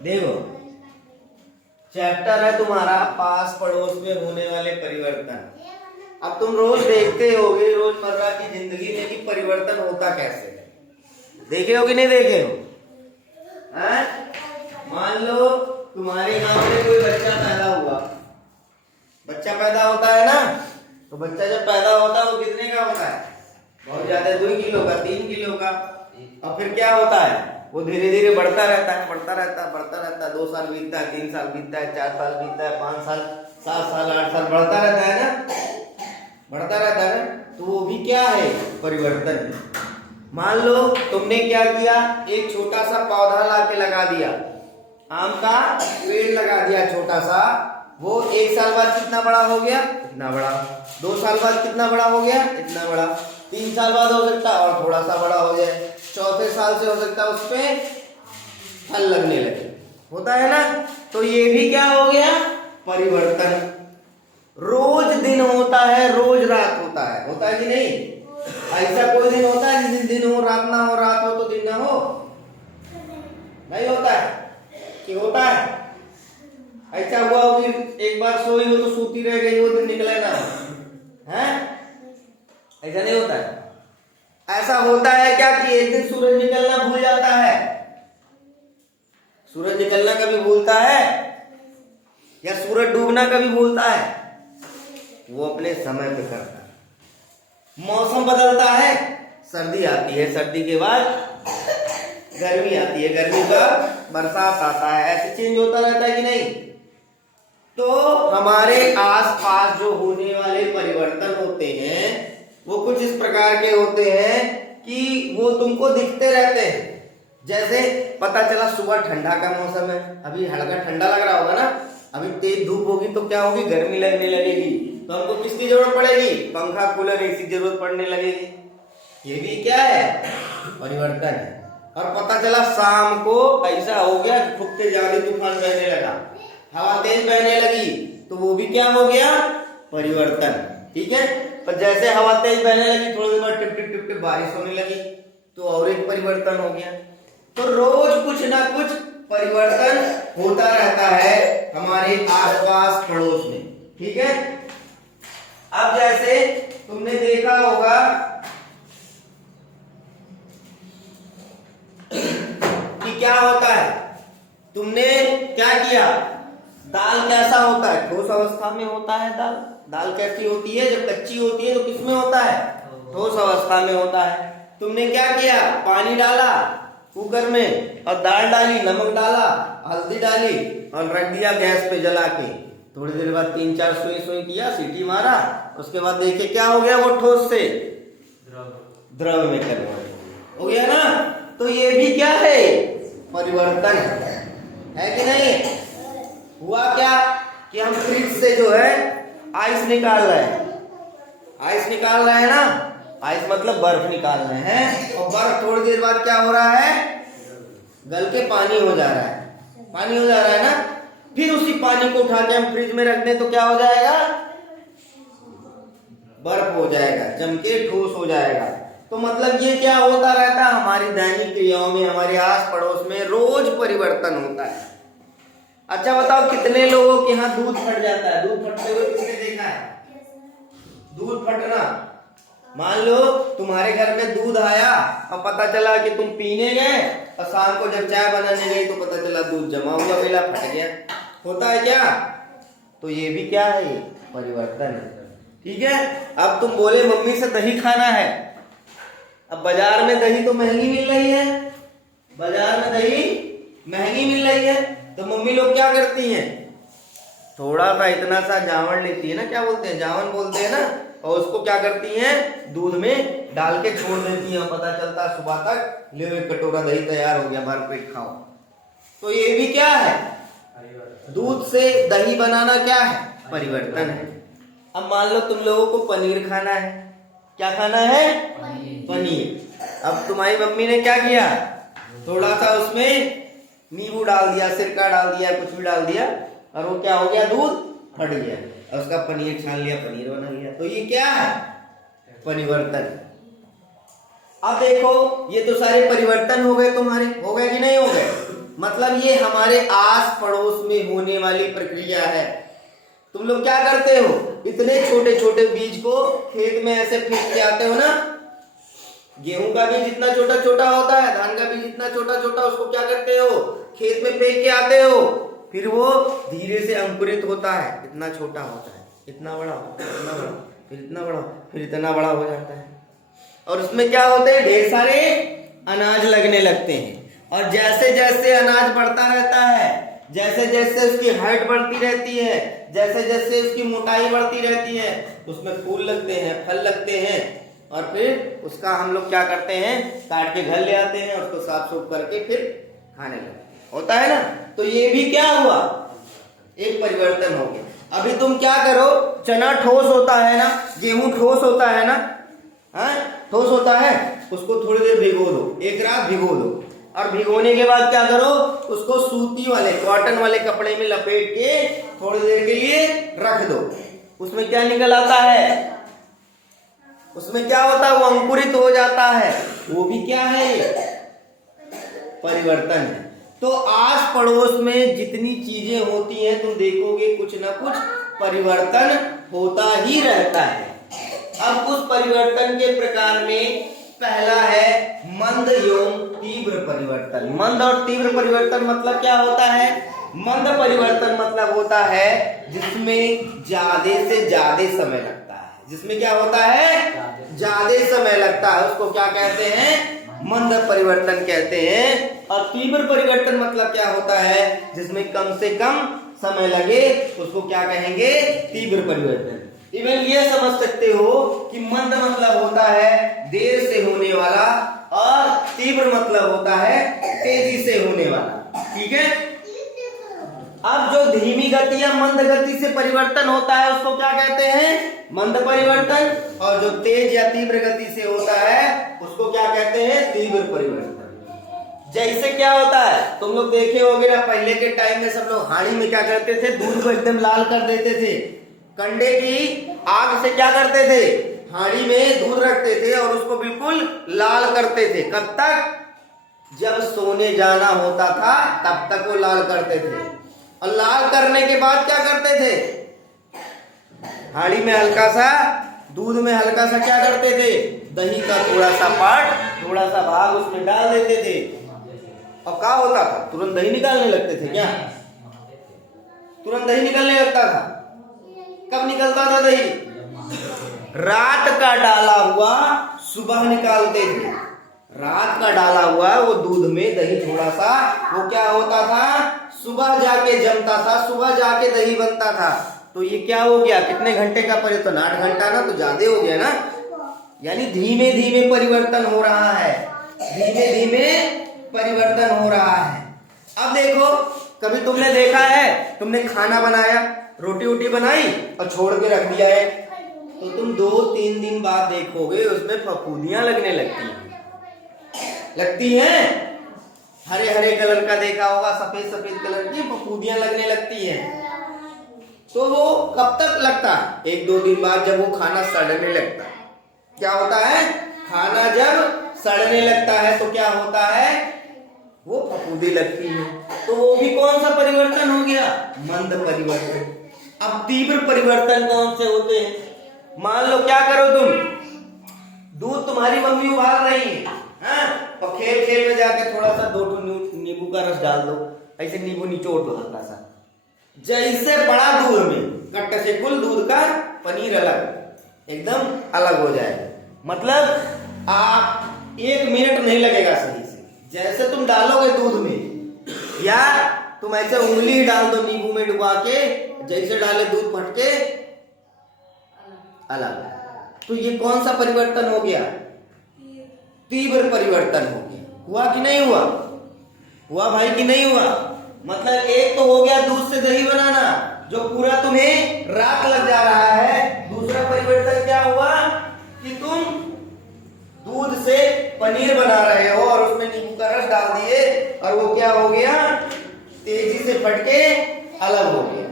देखो चैप्टर है तुम्हारा पास पड़ोस में होने वाले परिवर्तन। अब तुम रोज देखते होगे रोजमर्रा की जिंदगी में कि परिवर्तन होता कैसे है, देखे हो कि नहीं देखे हो? मान लो तुम्हारे गांव में कोई बच्चा पैदा हुआ, बच्चा पैदा होता है ना, तो बच्चा जब पैदा होता है वो कितने का होता है? बहुत ज्यादा, 2 किलो का, 3 किलो का। और फिर क्या होता है, वो धीरे धीरे बढ़ता रहता है, बढ़ता रहता है, बढ़ता रहता है। 2 साल बीतता है, 3 साल बीतता है, 4 साल बीतता है, 5 साल, 7 साल, 8 साल, बढ़ता रहता है ना, बढ़ता रहता है ना। तो वो भी क्या है, परिवर्तन। मान लो तुमने क्या किया, एक छोटा सा पौधा लाके लगा दिया, आम का पेड़ लगा दिया छोटा सा। वो 1 साल बाद कितना बड़ा हो गया, इतना बड़ा। 2 साल बाद कितना बड़ा हो गया, इतना बड़ा। 3 साल बाद हो सकता है और थोड़ा सा बड़ा हो जाए। 4थे साल से हो सकता है उसपे फल लगने लगे, होता है ना। तो ये भी क्या हो गया, परिवर्तन। रोज दिन होता है, रोज रात होता है कि नहीं? ऐसा कोई दिन होता है जिस दिन हो रात ना हो, रात हो तो दिन ना हो? नहीं होता है कि होता है? ऐसा हुआ हो कि एक बार सोई हो तो सोती रह गई, वो दिन निकले ना, है? ऐसा नहीं होता है। ऐसा होता है क्या कि एक दिन सूरज निकलना भूल जाता है? सूरज निकलना कभी भूलता है? या सूरज डूबना कभी भूलता है? वो अपने समय पे करता है। मौसम बदलता है, सर्दी आती है, सर्दी के बाद गर्मी आती है, गर्मी का बरसात आता है, ऐसे चेंज होता रहता है कि नहीं? तो हमारे आसपास जो होने वाले परिवर्तन होते हैं वो कुछ इस प्रकार के होते हैं कि वो तुमको दिखते रहते हैं। जैसे पता चला सुबह ठंडा का मौसम है, अभी हल्का ठंडा लग रहा होगा ना, अभी तेज धूप होगी तो क्या होगी, गर्मी लगने लगेगी, तो हमको किसकी जरूरत पड़ेगी, पंखा कूलर एसी की जरूरत पड़ने लगेगी। ये भी क्या है, परिवर्तन है। और पता चला शाम को ऐसा हो गया कि खूब तेज आंधी तूफान बहने लगा, हवा तेज बहने लगी, तो वो भी क्या हो गया, परिवर्तन। ठीक है। पर जैसे हवा तेज बहने लगी, थोड़ी देर बाद टिप टिप टिप टिप बारिश होने लगी, तो और एक परिवर्तन हो गया। तो रोज कुछ ना कुछ परिवर्तन होता रहता है हमारे आसपास पड़ोस में। ठीक है। अब जैसे तुमने देखा होगा कि क्या होता है, तुमने क्या किया, दाल कैसा होता है, ठोस अवस्था में होता है। दाल दाल कैसी होती है, जब कच्ची होती है तो किसमें होता है, ठोस अवस्था में होता है। तुमने क्या किया, पानी डाला कुकर में और दाल डाली, नमक डाला, हल्दी डाली और रख दिया गैस पे जला के। थोड़ी देर बाद 3-4 सुई सुई किया, सीटी मारा, उसके बाद देखे क्या हो गया, वो ठोस से द्रव में कन्वर्ट हो गया ना। तो ये भी क्या है, परिवर्तन है कि नहीं? हुआ क्या कि हम फ्रिज से जो है आइस निकाल रहे हैं, आइस निकाल रहे हैं ना, आइस मतलब बर्फ निकाल रहे हैं, और बर्फ थोड़ी देर बाद क्या हो रहा है, गल के पानी हो जा रहा है, पानी हो जा रहा है ना। फिर उसी पानी को उठा के हम फ्रिज में रख दें तो क्या हो जाएगा, बर्फ हो जाएगा, जम के ठोस हो जाएगा। तो मतलब ये क्या होता रहता है, हमारी दैनिक क्रियाओं में, हमारे आस पड़ोस में रोज परिवर्तन होता है। अच्छा बताओ, कितने लोगों के यहाँ दूध फट जाता है? दूध फटते हुए किसने देखा है, दूध फटना? मान लो तुम्हारे घर में दूध आया और पता चला कि तुम पीने गए और शाम को जब चाय बनाने गई तो पता चला दूध जमा हुआ मिला, फट गया। होता है क्या? तो ये भी क्या है, परिवर्तन है। ठीक है। अब तुम बोले मम्मी से दही खाना है, अब बाजार में दही तो महंगी मिल रही है, बाजार में दही महंगी मिल रही है, तो मम्मी लोग क्या करती हैं, थोड़ा सा इतना सा जावन लेती है ना, क्या बोलते हैं, जावन बोलते हैं ना, और उसको क्या करती हैं, दूध में डाल के छोड़ देती हैं, पता चलता है सुबह तक ले एक कटोरा दही तैयार हो गया, भर पेट खाओ। तो ये भी क्या है, दूध से दही बनाना क्या है, परिवर्तन है। अब मान लो तुम लोगों को पनीर खाना है, क्या खाना है, पनीर। अब तुम्हारी मम्मी ने क्या किया, थोड़ा सा उसमें नींबू डाल दिया, सिरका डाल दिया, कुछ भी डाल दिया, और वो क्या हो गया, दूध फट गया, और उसका पनीर छान लिया, पनीर बना लिया। तो ये क्या है, परिवर्तन। अब देखो ये तो सारे परिवर्तन हो गए तुम्हारे, हो गए कि नहीं हो गए? मतलब ये हमारे आस पड़ोस में होने वाली प्रक्रिया है। तुम लोग क्या करते हो, इतने छोटे छोटे बीज को खेत में ऐसे फेंक के आते हो ना, गेहूं का बीज इतना छोटा छोटा होता है, धान का बीज इतना छोटा छोटा, उसको क्या करते हो, खेत में फेंक के आते हो, फिर वो धीरे से अंकुरित होता है, इतना छोटा होता है, इतना बड़ा होता है, इतना बड़ा, फिर इतना बड़ा, फिर इतना बड़ा हो जाता है, और उसमें क्या होते हैं, ढेर सारे अनाज लगने लगते हैं। और जैसे जैसे अनाज बढ़ता रहता है, जैसे जैसे उसकी हाइट बढ़ती रहती है, जैसे जैसे उसकी मोटाई बढ़ती रहती है, उसमें फूल लगते हैं, फल लगते हैं, और फिर उसका हम लोग क्या करते हैं, काट के घर ले आते हैं, उसको साफ सुफ करके फिर खाने लगते हैं, होता है ना। तो ये भी क्या हुआ, एक परिवर्तन हो गया। अभी तुम क्या करो, चना ठोस होता है ना, गेहूं ठोस होता है ना, हाँ ठोस होता है, उसको थोड़ी देर भिगो दो, एक रात भिगो दो, और भिगोने के बाद क्या करो, उसको सूती वाले कॉटन वाले कपड़े में लपेट के थोड़ी देर के लिए रख दो। उसमें क्या निकल आता है, उसमें क्या होता है, वो अंकुरित हो जाता है, वो भी क्या है, परिवर्तन है। तो आस पड़ोस में जितनी चीजें होती हैं, तुम देखोगे कुछ ना कुछ परिवर्तन होता ही रहता है। अब उस परिवर्तन के प्रकार में पहला है मंद एवं तीव्र परिवर्तन। मंद और तीव्र परिवर्तन मतलब क्या होता है, मंद परिवर्तन मतलब होता है जिसमें ज्यादा से ज्यादा समय लगता है, जिसमें क्या होता है, ज्यादा समय लगता है, उसको क्या कहते हैं, मंद परिवर्तन कहते हैं। और तीव्र परिवर्तन मतलब क्या होता है, जिसमें कम से कम समय लगे, उसको क्या कहेंगे, तीव्र परिवर्तन। इवन ये समझ सकते हो कि मंद मतलब होता है देर से होने वाला, और तीव्र मतलब होता है तेजी से होने वाला, ठीक है। अब जो धीमी गति या मंद गति से परिवर्तन होता है उसको क्या कहते हैं, मंद परिवर्तन, और जो तेज या तीव्र गति से होता है उसको क्या कहते हैं, तीव्र परिवर्तन। जैसे क्या होता है, तुम लोग देखे होगे ना, पहले के टाइम में सब लोग हांडी में क्या करते थे, दूध को एकदम लाल कर देते थे, कंडे की आग से क्या करते थे, हांडी में दूध रखते थे और उसको बिल्कुल लाल करते थे। कब तक, जब सोने जाना होता था तब तक वो लाल करते थे। और लाल करने के बाद क्या करते थे, हांडी में हल्का सा दूध में हल्का सा क्या करते थे, दही का थोड़ा सा पार्ट, थोड़ा सा भाग उसमें डाल देते थे, और क्या होता था, तुरंत दही निकालने लगते थे। क्या तुरंत दही निकलने लगता था? कब निकलता था दही, रात का डाला हुआ सुबह निकालते थे। रात का डाला हुआ वो दूध में दही थोड़ा सा, वो क्या होता था, सुबह जाके जमता था, सुबह जाके दही बनता था। तो ये क्या हो गया, कितने घंटे का परिवर्तन, 8 घंटा ना, तो ज्यादा हो गया ना। यानी धीमे धीमे परिवर्तन हो रहा है, धीमे धीमे परिवर्तन हो रहा है। अब देखो, कभी तुमने देखा है, तुमने खाना बनाया, रोटी वोटी बनाई और छोड़ के रख दिया है, तो तुम 2-3 दिन बाद देखोगे उसमें फफूंदियां लगने लगती हैं। हरे हरे कलर का देखा होगा, सफेद सफेद कलर की फफूंदियां लगने लगती हैं। तो वो कब तक लगता है, 1-2 दिन बाद, जब वो खाना सड़ने लगता है। क्या होता है, खाना जब सड़ने लगता है तो क्या होता है, वो फफूंदी लगती है। तो वो भी कौन सा परिवर्तन हो गया, मंद परिवर्तन। अब तीव्र परिवर्तन कौन से होते हैं, मान लो क्या करो तुम, दूध तुम्हारी मम्मी उबाल रही है, हाँ? और खेल खेल में जाके थोड़ा सा 2 नींबू का रस डाल दो, ऐसे नींबू निचोड़ दो हल्का सा, जैसे बड़ा दूध में कट्टे से कुल दूध का पनीर अलग, एकदम अलग हो जाएगा। मतलब आप 1 मिनट नहीं लगेगा सही से, जैसे तुम डालोगे दूध में, या तुम ऐसे उंगली डाल दो नींबू में डुबा के, जैसे डाले दूध फटके अलग। तो ये कौन सा परिवर्तन हो गया, तीव्र परिवर्तन हो गया। हुआ कि नहीं हुआ, हुआ भाई कि नहीं हुआ। मतलब एक तो हो गया दूध से दही बनाना, जो पूरा तुम्हें रात लग जा रहा है। दूसरा परिवर्तन क्या हुआ कि तुम दूध से पनीर बना रहे हो और उसमें नींबू का रस डाल दिए, और वो क्या हो गया, तेजी से फटके अलग हो गया।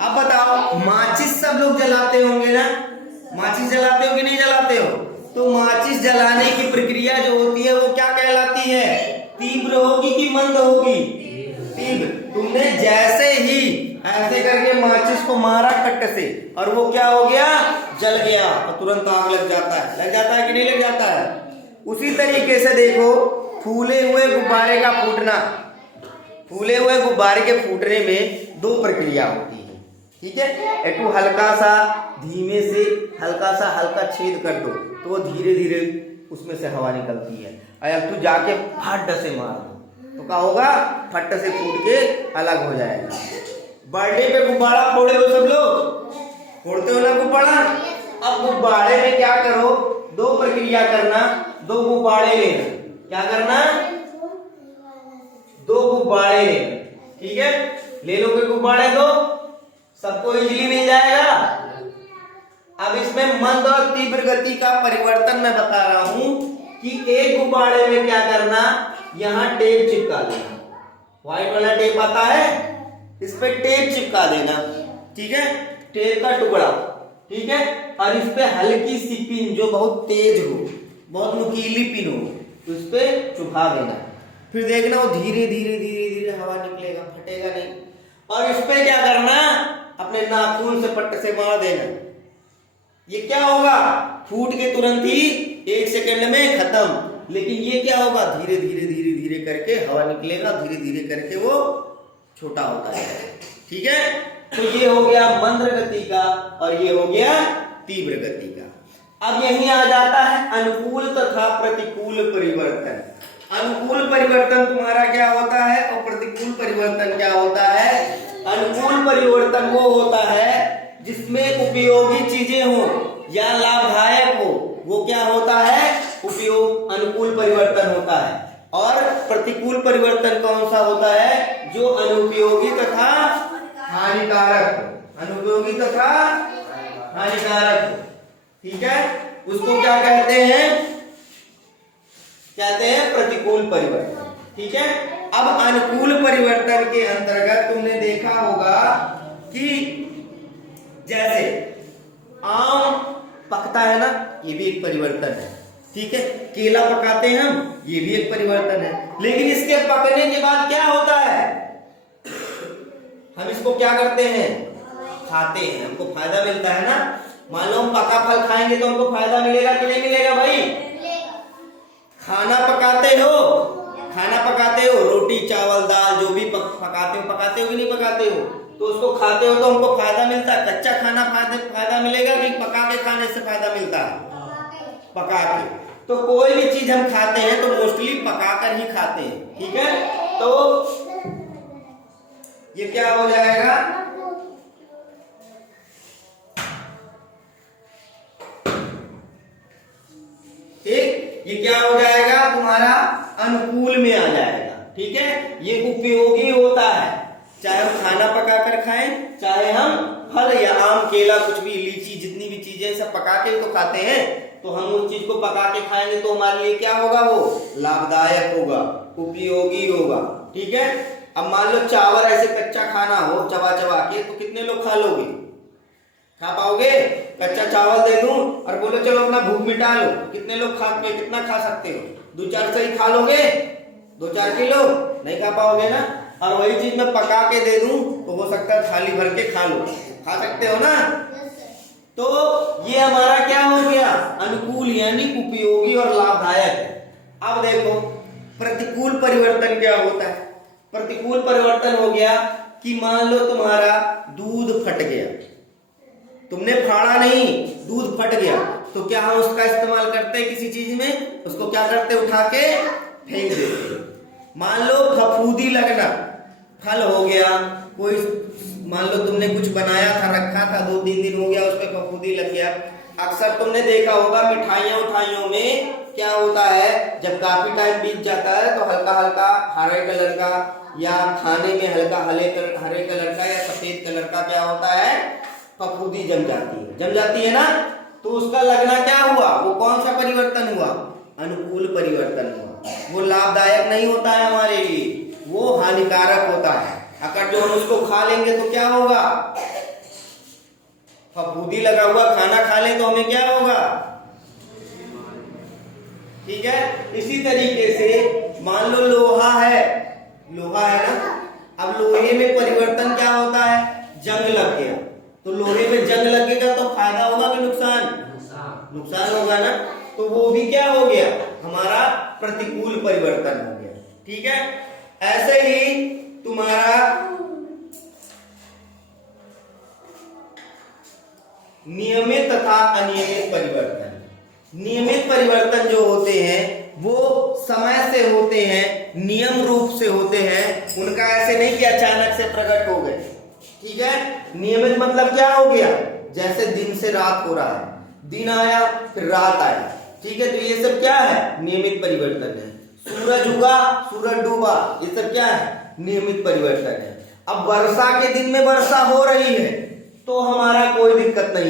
अब बताओ, माचिस सब लोग जलाते होंगे ना, माचिस जलाते हो कि नहीं जलाते हो। तो तो माचिस जलाने की प्रक्रिया जो होती है वो क्या कहलाती है? तीव्र होगी कि मंद होगी? तीव्र। तुमने जैसे ही ऐसे करके माचिस को मारा कट से और वो क्या हो गया? जल गया, और तुरंत आग लग जाता है कि नहीं लग जाता है? उसी तरीके से देखो, फूले हुए गुब्बारे का फूटना, फूले हुए गुब्बारे के फूटने में दो प्रक्रिया होती है, ठीक है? एक हल्का सा धीमे से हल्का छेद कर दो तो वो धीरे धीरे उसमें से हवा निकलती है। अगर तू जाके फट से मार दो तो क्या होगा? फट से फूट के अलग हो जाएगा। बर्थडे पे गुब्बारा फोड़े हो सब लोग? फोड़ते हो ना गुब्बारा? अब गुब्बारे में क्या करो? दो प्रक्रिया करना, दो गुब्बारे लेना। क्या करना? दो गुब्बारे लेना, ठीक है? ले लो कोई गुब्बारे दो, सबको इजीली मिल जाएगा। अब इसमें मंद और तीव्र गति का परिवर्तन मैं बता रहा हूं कि एक गुब्बारे में क्या करना, यहां टेप चिपका देना, व्हाइट वाला टेप आता है, इस पे टेप चिपका देना, ठीक है? टेप का टुकड़ा, ठीक है? और इस पे हल्की सी पिन जो बहुत तेज हो, बहुत नुकीली पिन हो, तो इस पे चुभा देना। फिर देखना वो धीरे धीरे धीरे धीरे हवा निकलेगा, फटेगा नहीं। और इस पे क्या करना, अपने नाखून से पट्टे से मार देना। ये क्या होगा? फूट के तुरंत ही 1 सेकंड में खत्म। लेकिन ये क्या होगा? धीरे धीरे धीरे धीरे करके हवा निकलेगा, धीरे धीरे करके वो छोटा होता है, ठीक है? तो ये हो गया मंद गति का और ये हो गया तीव्र गति का। अब यही आ जाता है अनुकूल तथा प्रतिकूल परिवर्तन। अनुकूल परिवर्तन तुम्हारा क्या होता है और प्रतिकूल परिवर्तन क्या होता है? अनुकूल परिवर्तन वो होता है जिसमें उपयोगी चीजें हो या लाभदायक हो, वो क्या होता है? उपयोग अनुकूल परिवर्तन होता है। और प्रतिकूल परिवर्तन कौन सा होता है? जो अनुपयोगी तथा हानिकारक हो, अनुपयोगी तथा हानिकारक हो, ठीक है? उसको क्या कहते हैं? कहते हैं प्रतिकूल परिवर्तन, ठीक है? अब अनुकूल परिवर्तन के अंतर्गत तुमने देखा होगा कि जैसे आम पकता है ना, ये भी एक परिवर्तन है, ठीक है? केला पकाते हैं हम, ये भी एक परिवर्तन है। लेकिन इसके पकने के बाद क्या होता है? हम इसको क्या करते हैं? खाते हैं, हमको फायदा मिलता है ना। मान लो हम पका फल खाएंगे तो हमको फायदा मिलेगा कि नहीं मिलेगा भाई? खाना पकाते हो, रोटी चावल दाल जो भी पकाते हो कि नहीं पकाते हो, तो उसको खाते हो तो हमको फायदा मिलता है। कच्चा खाना फायदा मिलेगा कि पका के खाने से फायदा मिलता है? पका के। तो कोई भी चीज हम खाते हैं तो मोस्टली पका कर ही खाते हैं, ठीक है? तो ये क्या हो जाएगा? ठीक, ये क्या हो जाएगा? तुम्हारा अनुकूल में आ जाएगा, ठीक है? ये उपयोगी होता है, चाहे हम खाना पका कर खाएं, चाहे हम फल या आम केला कुछ भी लीची जितनी भी चीजें सब पका के तो खाते हैं, तो हम उस चीज को पका के खाएंगे तो हमारे लिए क्या होगा? वो लाभदायक होगा, उपयोगी होगा, ठीक है? अब मान लो चावल ऐसे कच्चा खाना हो चबा चबा के, तो कितने लोग खा लोगे? खा पाओगे? कच्चा चावल दे दूं और बोलो चलो अपना भूख मिटा लो, कितने लोग कितना खा सकते हो? 2-4 सही खा लोगे? 2-4 किलो नहीं खा पाओगे ना। और वही चीज मैं पका के दे दूं तो हो सकता है थाली भर के खा लो, खा सकते हो ना। तो ये हमारा क्या हो गया? अनुकूल यानी उपयोगी और लाभदायक है। अब देखो प्रतिकूल परिवर्तन क्या होता है? प्रतिकूल परिवर्तन हो गया कि मान लो तुम्हारा दूध फट गया, तुमने फाड़ा नहीं, दूध फट गया, तो क्या हम उसका इस्तेमाल करते हैं किसी चीज में? उसको क्या करते? उठा के फेंक देते। मान लो फफूंदी लगना, फल हो गया कोई, मान लो तुमने कुछ बनाया था, रखा था, 2-3 दिन हो गया, उस पर फफूंदी लग गया। अक्सर तुमने देखा होगा मिठाइयों में क्या होता है, जब काफी टाइम बीत जाता है तो हल्का हल्का हरे कलर का या खाने में हल्का हरे कलर का या सफेद कलर का क्या होता है? फफूंदी जम जाती है ना। तो उसका लगना क्या हुआ? वो कौन सा परिवर्तन हुआ? अनुकूल परिवर्तन हुआ। वो लाभदायक नहीं होता है हमारे लिए, वो हानिकारक होता है। अगर जो हम उसको खा लेंगे तो क्या होगा? फफूंदी लगा हुआ खाना खा ले तो हमें क्या होगा? ठीक है। इसी तरीके से मान लो लोहा है ना, अब लोहे में परिवर्तन क्या होता है, जंग लग गया, तो लोहे में जंग लगेगा तो फायदा होगा कि नुकसान, नुकसान होगा ना, तो वो भी क्या हो गया, हमारा प्रतिकूल परिवर्तन हो गया। ठीक है। ऐसे ही तुम्हारा नियमित तथा अनियमित परिवर्तन, नियमित परिवर्तन जो होते हैं वो समय से होते हैं, नियम रूप से होते हैं, उनका ऐसे नहीं कि अचानक से प्रकट हो गए। ठीक है। नियमित मतलब क्या हो गया, जैसे दिन से रात हो रहा है, दिन आया फिर रात आया। ठीक है, तो ये सब क्या है, नियमित परिवर्तन है। सूरज उगा सूरज डूबा, ये सब क्या है, नियमित परिवर्तन है। अब वर्षा के दिन में वर्षा हो रही है तो हमारा कोई दिक्कत नहीं।